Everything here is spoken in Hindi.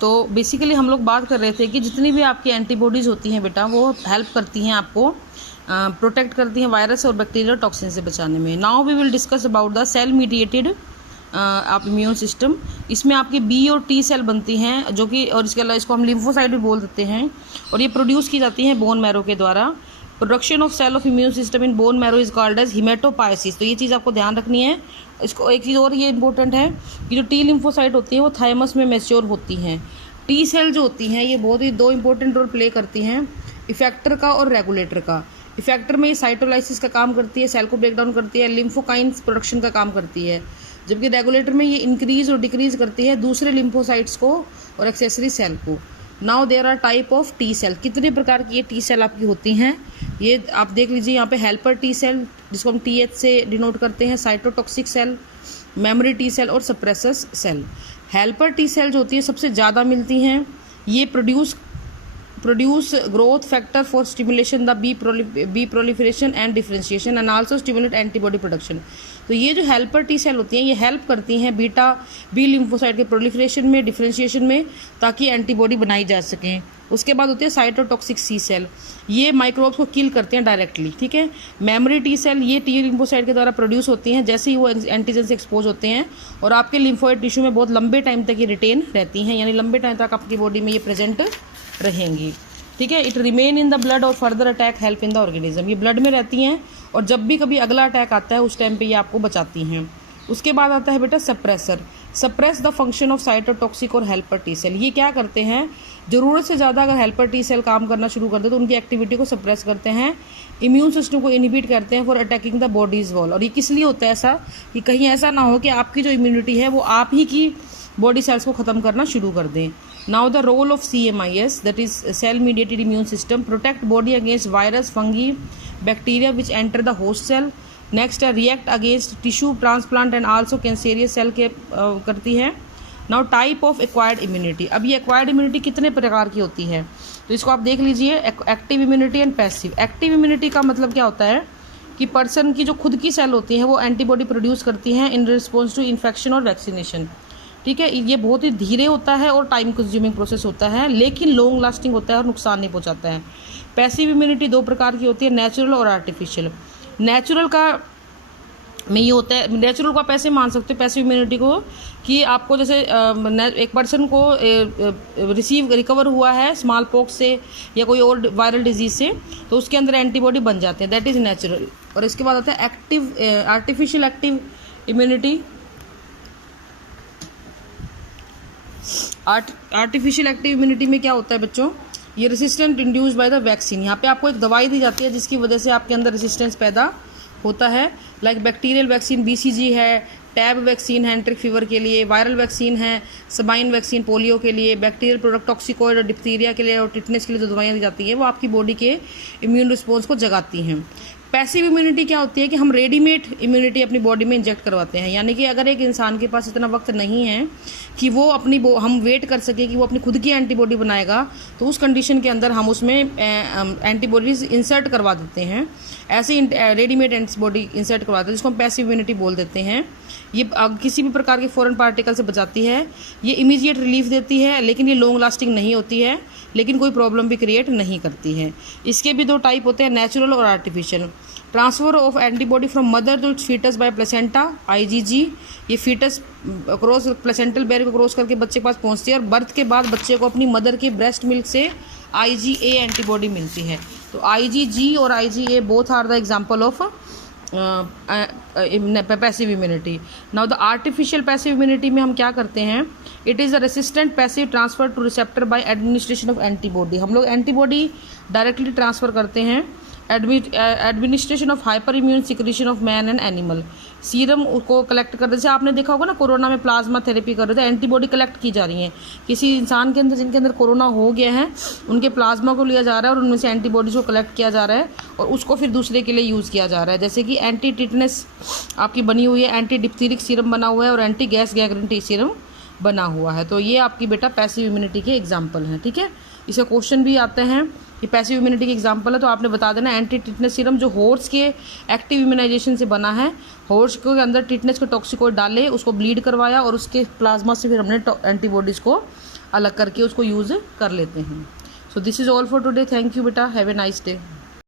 तो बेसिकली हम लोग बात कर रहे थे कि जितनी भी आपकी एंटीबॉडीज़ होती हैं बेटा, वो हेल्प करती हैं आपको, प्रोटेक्ट करती हैं वायरस और बैक्टीरियल टॉक्सिन से बचाने में। Now we will discuss about the cell mediated आप इम्यून सिस्टम। इसमें आपकी बी और टी सेल बनती हैं, जो कि, और इसके अलावा इसको हम लिम्फोसाइट भी बोल देते हैं, और ये प्रोड्यूस की जाती हैं बोन मैरो के द्वारा। Production of cell of immune system in bone marrow is called as haematopoiesis. तो ये चीज़ आपको ध्यान रखनी है। इसको एक चीज़ और ये इंपॉर्टेंट है कि जो टी लिम्फोसाइट होती है वो थाइमस में मैच्योर होती हैं। टी सेल जो होती हैं ये बहुत ही दो इंपॉर्टेंट रोल प्ले करती हैं, इफेक्टर का और रेगुलेटर का। इफेक्टर में ये साइटोलाइसिस का काम करती है, सेल को ब्रेक डाउन करती है, लिम्फोकाइंस प्रोडक्शन का काम करती है, जबकि रेगुलेटर में ये इंक्रीज और डिक्रीज करती है दूसरे लिम्फोसाइट्स को और एक्सेसरी सेल को। Now there are type of T cell. कितने प्रकार की ये टी सेल आपकी होती हैं ये आप देख लीजिए यहाँ पे। हेल्पर टी सेल, जिसको हम TH से डिनोट करते हैं, cytotoxic cell, memory T cell और suppressor cell. Helper T cell जो होती है सबसे ज़्यादा मिलती हैं। ये produce growth factor for stimulation the B proliferation and differentiation and also stimulate antibody production. तो ये जो हेल्पर टी सेल होती हैं ये हेल्प करती हैं बी लिम्फोसाइट के प्रोलिफरेशन में, डिफरेंशिएशन में, ताकि एंटीबॉडी बनाई जा सकें। उसके बाद होती है साइटोटॉक्सिक सी सेल, ये माइक्रोब्स को किल करते हैं डायरेक्टली, ठीक है। मेमोरी टी सेल, ये टी लिम्फोसाइट के द्वारा प्रोड्यूस होती हैं जैसे ही वो एंटीजन से एक्सपोज होते हैं, और आपके लिम्फोइड टिश्यू में बहुत लंबे टाइम तक ये रिटेन रहती हैं, यानी लंबे टाइम तक आपकी बॉडी में ये प्रेजेंट रहेंगी, ठीक है। It remain in the blood और further attack help in the organism. ये ब्लड में रहती हैं और जब भी कभी अगला अटैक आता है उस टाइम पे ये आपको बचाती हैं। उसके बाद आता है बेटा suppressor. Suppress the function of cytotoxic और हेल्पर टी सेल। ये क्या करते हैं, ज़रूरत से ज़्यादा अगर हेल्पर टी सेल काम करना शुरू कर दे तो उनकी एक्टिविटी को सप्रेस करते हैं, इम्यून सिस्टम को इनहिबिट करते हैं for attacking the bodies wall. और ये किस लिए होता है ऐसा, कि कहीं ऐसा ना हो कि आपकी जो इम्यूनिटी है वो आप ही की बॉडी सेल्स को ख़त्म करना शुरू कर दें। Now the role of CMIS, that is cell mediated immune system, protect body against virus, fungi, bacteria which enter the host cell. Next react against tissue transplant and also cancerous cell के करती है। Now type of acquired immunity। अब ये acquired immunity कितने प्रकार की होती है, तो इसको आप देख लीजिए। Active immunity and passive. Active immunity का मतलब क्या होता है कि पर्सन की जो खुद की सेल होती हैं वो एंटीबॉडी प्रोड्यूस करती हैं इन रिस्पॉन्स टू इन्फेक्शन और वैक्सीनेशन, ठीक है। ये बहुत ही धीरे होता है और टाइम कंज्यूमिंग प्रोसेस होता है, लेकिन लॉन्ग लास्टिंग होता है और नुकसान नहीं पहुंचाता है। पैसिव इम्यूनिटी दो प्रकार की होती है, नेचुरल और आर्टिफिशियल। नेचुरल का में ये होता है, नेचुरल को आप ऐसे मान सकते हो पैसिव इम्यूनिटी को कि आपको जैसे एक पर्सन को रिकवर हुआ है स्मॉल पॉक्स से या कोई और वायरल डिजीज से, तो उसके अंदर एंटीबॉडी बन जाते हैं, दैट इज़ नेचुरल। और इसके बाद आता है active artificial active immunity. Artificial active immunity में क्या होता है बच्चों, ये resistant induced by the vaccine. यहाँ पे आपको एक दवाई दी जाती है जिसकी वजह से आपके अंदर रेसिस्टेंस पैदा होता है। लाइक बैक्टीरियल वैक्सीन BCG है, टैब वैक्सीन है एंट्रिक फीवर के लिए, वायरल वैक्सीन है, सबाइन वैक्सीन पोलियो के लिए, बैक्टीरियल प्रोडक्ट टॉक्सिकोइड और डिप्थीरिया के लिए और टिटनेस के लिए जो दवाइयाँ दी जाती हैं वो आपकी बॉडी के इम्यून रिस्पॉन्स को जगाती हैं। पैसिव इम्यूनिटी क्या होती है कि हम रेडीमेड इम्यूनिटी अपनी बॉडी में इंजेक्ट करवाते हैं, यानी कि अगर एक इंसान के पास इतना वक्त नहीं है कि वो हम वेट कर सके कि वो अपनी खुद की एंटीबॉडी बनाएगा, तो उस कंडीशन के अंदर हम उसमें एंटीबॉडीज इंसर्ट करवा देते हैं। ऐसे रेडीमेड एंटीबॉडी इंसर्ट करवाते हैं जिसको हम पैसिव इम्यूनिटी बोल देते हैं। ये किसी भी प्रकार के फॉरेन पार्टिकल से बचाती है, ये इमीडिएट रिलीफ देती है, लेकिन ये लॉन्ग लास्टिंग नहीं होती है, लेकिन कोई प्रॉब्लम भी क्रिएट नहीं करती है। इसके भी दो टाइप होते हैं, नेचुरल और artificial. Transfer of antibody from mother to foetus by placenta IgG। ये फीटस क्रॉस प्लेसेंटल बैरियर को क्रॉस करके बच्चे के पास पहुंचती है और बर्थ के बाद बच्चे को अपनी मदर के ब्रेस्ट मिल्क से IgA एंटीबॉडी मिलती है। तो IgG और IgA both are the example of passive immunity. Now the artificial passive immunity में हम क्या करते हैं, it is a resistant passive transfer to receptor by administration of antibody. हम लोग एंटीबॉडी डायरेक्टली ट्रांसफ़र करते हैं, administration of hyper immune secretion of man and animal. Serum को कलेक्ट कर, जैसे आपने देखा होगा ना कोरोना में प्लाज्मा थेरेपी कर रहे थे, एंटीबॉडी कलेक्ट की जा रही है किसी इंसान के अंदर जिनके अंदर कोरोना हो गया है, उनके प्लाज्मा को लिया जा रहा है और उनमें से एंटीबॉडीज को कलेक्ट किया जा रहा है और उसको फिर दूसरे के लिए यूज़ किया जा रहा है। जैसे कि एंटी टिटनेस आपकी बनी हुई है, एंटी डिप्थीरिक सीरम बना हुआ है और एंटी गैस गैंग्रीन सीरम बना हुआ है। तो ये आपकी बेटा पैसिव इम्यूनिटी के एग्जाम्पल हैं, ठीक है। इसका क्वेश्चन भी आते हैं कि पैसिव इम्यूनिटी के एग्जाम्पल है, तो आपने बता देना एंटी टिटनेस सीरम जो हॉर्स के एक्टिव इम्यूनाइजेशन से बना है। हॉर्स के अंदर टिटनेस के टॉक्सिकोइड डाले, उसको ब्लीड करवाया और उसके प्लाज्मा से फिर हमने एंटीबॉडीज़ को अलग करके उसको यूज़ कर लेते हैं। So this is all for today. Thank you बेटा, हैव ए नाइस डे।